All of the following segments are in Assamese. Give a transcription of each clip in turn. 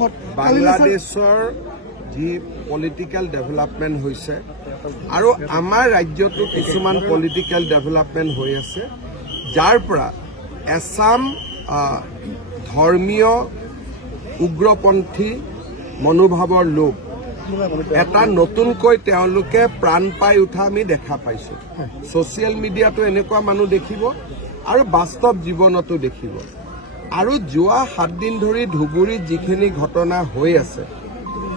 সন্মুখত বাংলাদেশৰ যি পলিটিক্যাল ডেভেলপমেণ্ট হৈছে আৰু আমাৰ ৰাজ্যতো কিছুমান পলিটিক্যাল ডেভেলপমেণ্ট হৈ আছে যাৰ পৰা এছাম ধৰ্মীয় উগ্ৰপন্থী মনোভাৱৰ লোক এটা নতুনকৈ তেওঁলোকে প্ৰাণ পাই উঠা আমি দেখা পাইছোঁ। ছ'চিয়েল মিডিয়াতো এনেকুৱা মানুহ দেখিব আৰু বাস্তৱ জীৱনতো দেখিব। আৰু যোৱা 7 দিন ধৰি ধুবুৰীত যিখিনি ঘটনা হৈ আছে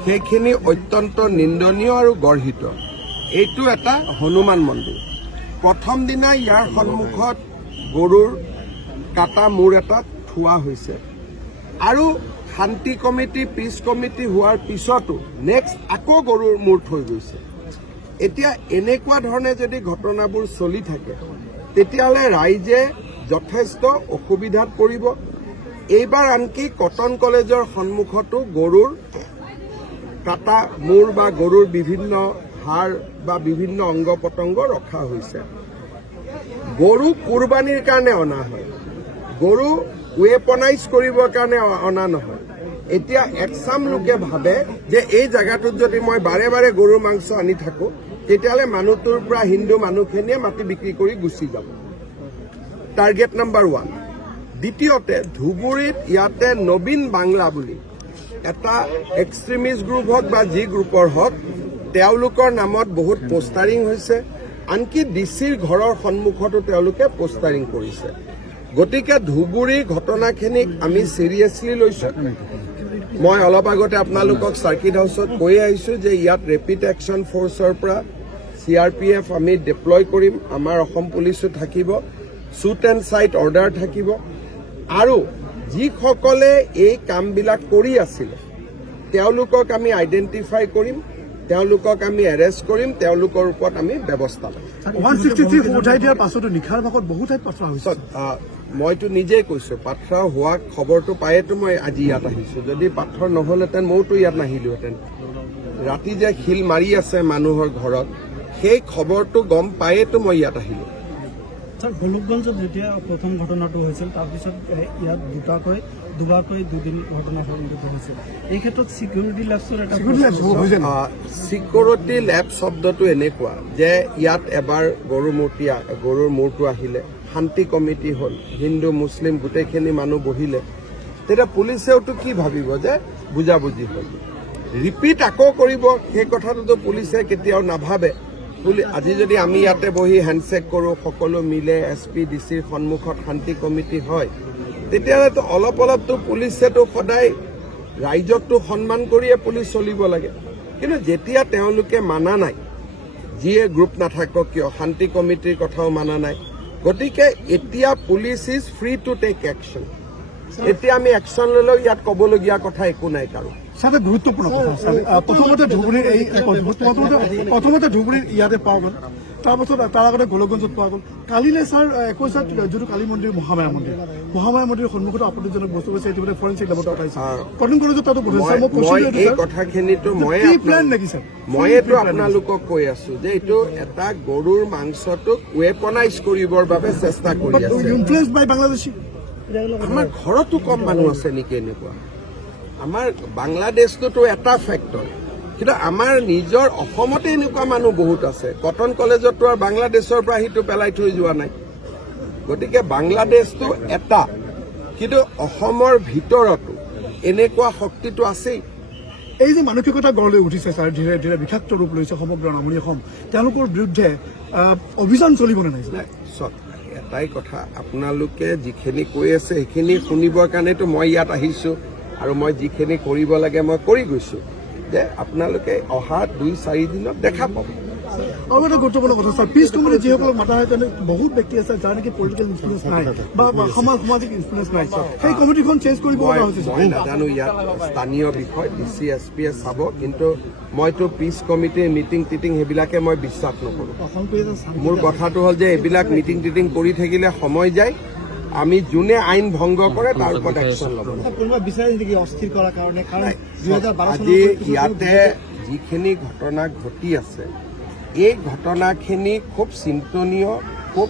সেইখিনি অত্যন্ত নিন্দনীয় আৰু গৰ্হিত। এইটো এটা হনুমান মন্দিৰ। প্ৰথম দিনা ইয়াৰ সন্মুখত গৰুৰ কাটা মূৰ এটা থোৱা হৈছে আৰু শান্তি কমিটি পিছ কমিটি হোৱাৰ পিছতো নেক্সট আকৌ গৰুৰ মূৰ থৈ গৈছে। এতিয়া এনেকুৱা ধৰণে যদি ঘটনাবোৰ চলি থাকে তেতিয়াহ'লে ৰাইজে যথেষ্ট অসুবিধাত পৰিব। এইবাৰ আনকি কটন কলেজৰ সন্মুখতো গৰুৰ কাটা মূৰ বা গৰুৰ বিভিন্ন হাড় বা বিভিন্ন অংগ পতংগ ৰখা হৈছে। গৰু কুৰবানীৰ কাৰণে অনা হয়, গৰু ৱেপনাইজ কৰিবৰ কাৰণে অনা নহয়। এতিয়া এচাম লোকে ভাবে যে এই জেগাটোত যদি মই বাৰে বাৰে গৰুৰ মাংস আনি থাকোঁ তেতিয়াহ'লে মানুহটোৰ পৰা হিন্দু মানুহখিনিয়ে মাটি বিক্ৰী কৰি গুচি যাব। Target number 1। দ্বিতীয়তে ধুবুৰীত ইয়াতে নবীন বাংলা বুলি এটা এক্সট্ৰিমিষ্ট গ্ৰুপ হওক বা যি গ্ৰুপৰ হওক তেওঁলোকৰ নামত বহুত পোষ্টাৰিং হৈছে। আনকি ডিচিৰ ঘৰৰ সন্মুখতো তেওঁলোকে পোষ্টাৰিং কৰিছে। গতিকে ধুবুৰীৰ ঘটনাখিনিক আমি চিৰিয়াছলি লৈছোঁ। মই অলপ আগতে আপোনালোকক চাৰ্কিট হাউচত কৈ আহিছোঁ যে ইয়াত ৰেপিড একশ্যন ফ'ৰ্চৰ পৰা CRPF আমি ডিপ্লয় কৰিম, আমাৰ অসম পুলিচো থাকিব, শ্বুট এণ্ড চাইট অৰ্ডাৰ থাকিব আৰু যিসকলে এই কামবিলাক কৰি আছিলে তেওঁলোকক আমি আইডেণ্টিফাই কৰিম, তেওঁলোকক আমি এৰেষ্ট কৰিম, তেওঁলোকৰ ওপৰত আমি ব্যৱস্থা ল'ম। 163 উঠাই দিয়াৰ পাছতো নিশাৰ ভাগত বহু ঠাইত পাথৰ হৈছে। মইতো নিজেই কৈছোঁ পাথৰ হোৱা খবৰটো পায়েতো মই আজি ইয়াত আহিছোঁ। যদি পাথৰ নহ'লহেঁতেন মইতো ইয়াত নাহিলোহেঁতেন। ৰাতি যে শিল মাৰি আছে মানুহৰ ঘৰত সেই খবৰটো গম পায়েতো মই ইয়াত আহিলোঁ। গোলকগঞ্জত যেতিয়া প্ৰথম ঘটনাটো হৈছিল তাৰপিছত ইয়াত দুবাৰকৈ 2 দিন ঘটনা সংঘটিত হৈছিল। এই ক্ষেত্ৰত চিকিউৰিটি লেবছৰ এটা চিকিউৰিটি লেব শব্দটো এনেকুৱা যে ইয়াত এবাৰ গৰুৰ মূৰটো আহিলে, শান্তি কমিটি হ'ল, হিন্দু মুছলিম গোটেইখিনি মানুহ বহিলে, তেতিয়া পুলিচেওতো কি ভাবিব যে বুজাবুজি হ'ল। ৰিপিট আকৌ কৰিব সেই কথাটোতো পুলিচে কেতিয়াও নাভাবে। আজি যদি আমি ইয়াতে বহি হেণ্ডশ্বেক কৰোঁ, সকলো মিলে SP DCৰ সন্মুখত শান্তি কমিটি হয়, তেতিয়াহ'লেতো অলপতো পুলিচেতো সদায় ৰাইজকতো সন্মান কৰিয়ে পুলিচ চলিব লাগে। কিন্তু যেতিয়া তেওঁলোকে মানা নাই, যিয়ে গ্ৰুপ নাথাকক কিয় শান্তি কমিটিৰ কথাও মানা নাই, গতিকে এতিয়া police is free to take action. এতিয়া আমি একশ্যন ল'লেও ইয়াত ক'বলগীয়া কথা একো নাই কাৰো। সাথে গুৰুত্বপূৰ্ণ কথা প্ৰথমতে ধুবুৰীৰ এই প্ৰথমতে ধুবুৰীৰ ইয়াতে পাওয়া গেল, তাৰপাছত তাৰ আগতে গোলকগঞ্জত পোৱা গ'ল। কালিলে ছাৰ 21 যিটো কালী মন্দিৰ মহামায়া মন্দিৰৰ সন্মুখত আপত্তিজনক বস্তু হৈছে, এইটো বোলে ফৰেনচিক লেবত উঠাইছে। কটন কলেজত তাতো এই কথাখিনিতো ময়েতো আপোনালোকক কৈ আছো যে এইটো এটা গৰুৰ মাংসটোক ৱেপনাইজ কৰিবৰ বাবে চেষ্টা কৰি আছে। ইনফ্লুয়েন্স বাই বাংলাদেশী। আমাৰ ঘৰতো কম মানুহ আছে নেকি এনেকুৱা? আমাৰ বাংলাদেশটোতো এটা ফেক্টৰ, কিন্তু আমাৰ নিজৰ অসমতে এনেকুৱা মানুহ বহুত আছে। কটন কলেজতো আৰু বাংলাদেশৰ পৰা সিটো পেলাই থৈ যোৱা নাই। গতিকে বাংলাদেশটো এটা, কিন্তু অসমৰ ভিতৰতো এনেকুৱা শক্তিটো আছেই। এই যে মানসিকতা গঢ় লৈ উঠিছে ছাৰ, ধীৰে ধীৰে বিষাক্ত ৰূপ লৈছে সমগ্ৰ নামনি অসম, তেওঁলোকৰ বিৰুদ্ধে অভিযান চলিবনে নাই? এটাই কথা, আপোনালোকে যিখিনি কৈ আছে সেইখিনি শুনিবৰ কাৰণেতো মই ইয়াত আহিছোঁ আৰু মই যিখিনি কৰিব লাগে মই কৰি গৈছোঁ, যে আপোনালোকে অহা 2-4 দিনত দেখা পাব। আৰু এটা গুৰুত্বপূৰ্ণ কথা ছাৰ, পিছ কমিটি যিসকলক মাতা হয় তেনে বহুত ব্যক্তি আছে যাৰ নেকি পলিটিকেল ইনফ্লুয়েন্স নাই বা সামাজিক ইনফ্লুয়েন্স নাই। সেই কমিটিখন চেঞ্জ কৰিব লগা হৈছে। মই নাজানো, ইয়াত স্থানীয় বিষয় DC SP চাব, কিন্তু মইতো পিছ কমিটিৰ মিটিং সেইবিলাকে মই বিশ্বাস নকৰোঁ। মোৰ কথাটো হ'ল যে এইবিলাক মিটিং কৰি থাকিলে সময় যায়, আমি যোনে আইন ভংগ কৰে তাৰ ওপৰত একশ্যন ল'ব। আজি ইয়াতে যিখিনি ঘটনা ঘটি আছে, এই ঘটনাখিনি খুব চিন্তনীয়, খুব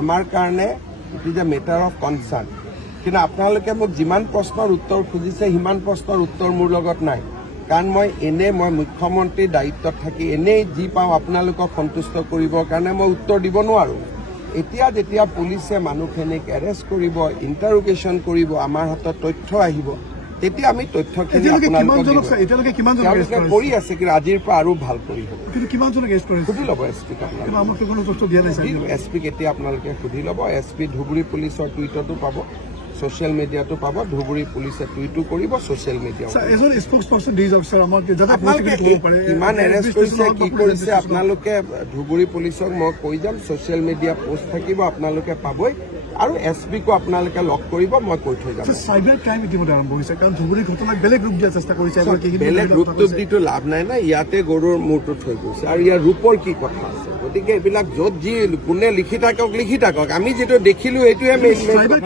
আমাৰ কাৰণে it is a matter of concerned. কিন্তু আপোনালোকে মোক যিমান প্ৰশ্নৰ উত্তৰ খুজিছে সিমান প্ৰশ্নৰ উত্তৰ মোৰ লগত নাই কাৰণ মই মুখ্যমন্ত্ৰীৰ দায়িত্বত থাকি এনেই যি পাওঁ আপোনালোকক সন্তুষ্ট কৰিবৰ কাৰণে মই উত্তৰ দিব নোৱাৰোঁ এতিয়া যেতিয়া পুলিচে মানুহখিনিক এৰেষ্ট কৰিব ইণ্টাৰোগেশ্যন কৰিব আমাৰ হাতত তথ্য আহিব তেতিয়া আমি তথ্যখিনি এতিয়ালৈকে কিমান কৰি আছে কিন্তু আজিৰ পৰা আৰু ভাল কৰি হ'ব কিন্তু কিমানজনক এৰেষ্ট কৰিছে সুধি ল'ব এছপিক আপোনালোকে আমাক কোনো তথ্য দিয়া নাই এছপিক এতিয়া আপোনালোকে সুধি ল'ব এছপি ধুবুৰী পুলিচৰ টুইটতো পাব ছ'চিয়েল মিডিয়াতো পাব ধুবুৰী পুলিচে টুইটো কৰিব ছ'চিয়েল মিডিয়া এজন স্প'ক্স পাৰ্চন দি যাওক ছাৰ আমাক কিমান এৰেষ্ট কৰিছে কি কৰিছে আপোনালোকে ধুবুৰী পুলিচক মই কৈ যাম ছ'চিয়েল মিডিয়া পোষ্ট থাকিব আপোনালোকে পাবই আৰু এছপিকো আপোনালোকে লগ কৰিব মই কৈ থৈ যাম চাইবাৰ ক্ৰাইম ইতিমধ্যে আৰম্ভ হৈছে কাৰণ ধুবুৰী ঘটনাক বেলেগ ৰূপ দিয়াৰ চেষ্টা কৰিছে বেলেগ ৰূপটোত দিটো লাভ নাই না ইয়াতে গৰুৰ মূৰটো থৈ গৈছে আৰু ইয়াৰ ৰূপৰ কি কথা আছে গতিকে এইবিলাক য'ত যি কোনে লিখি থাকক আমি যিটো দেখিলো এইটোৱে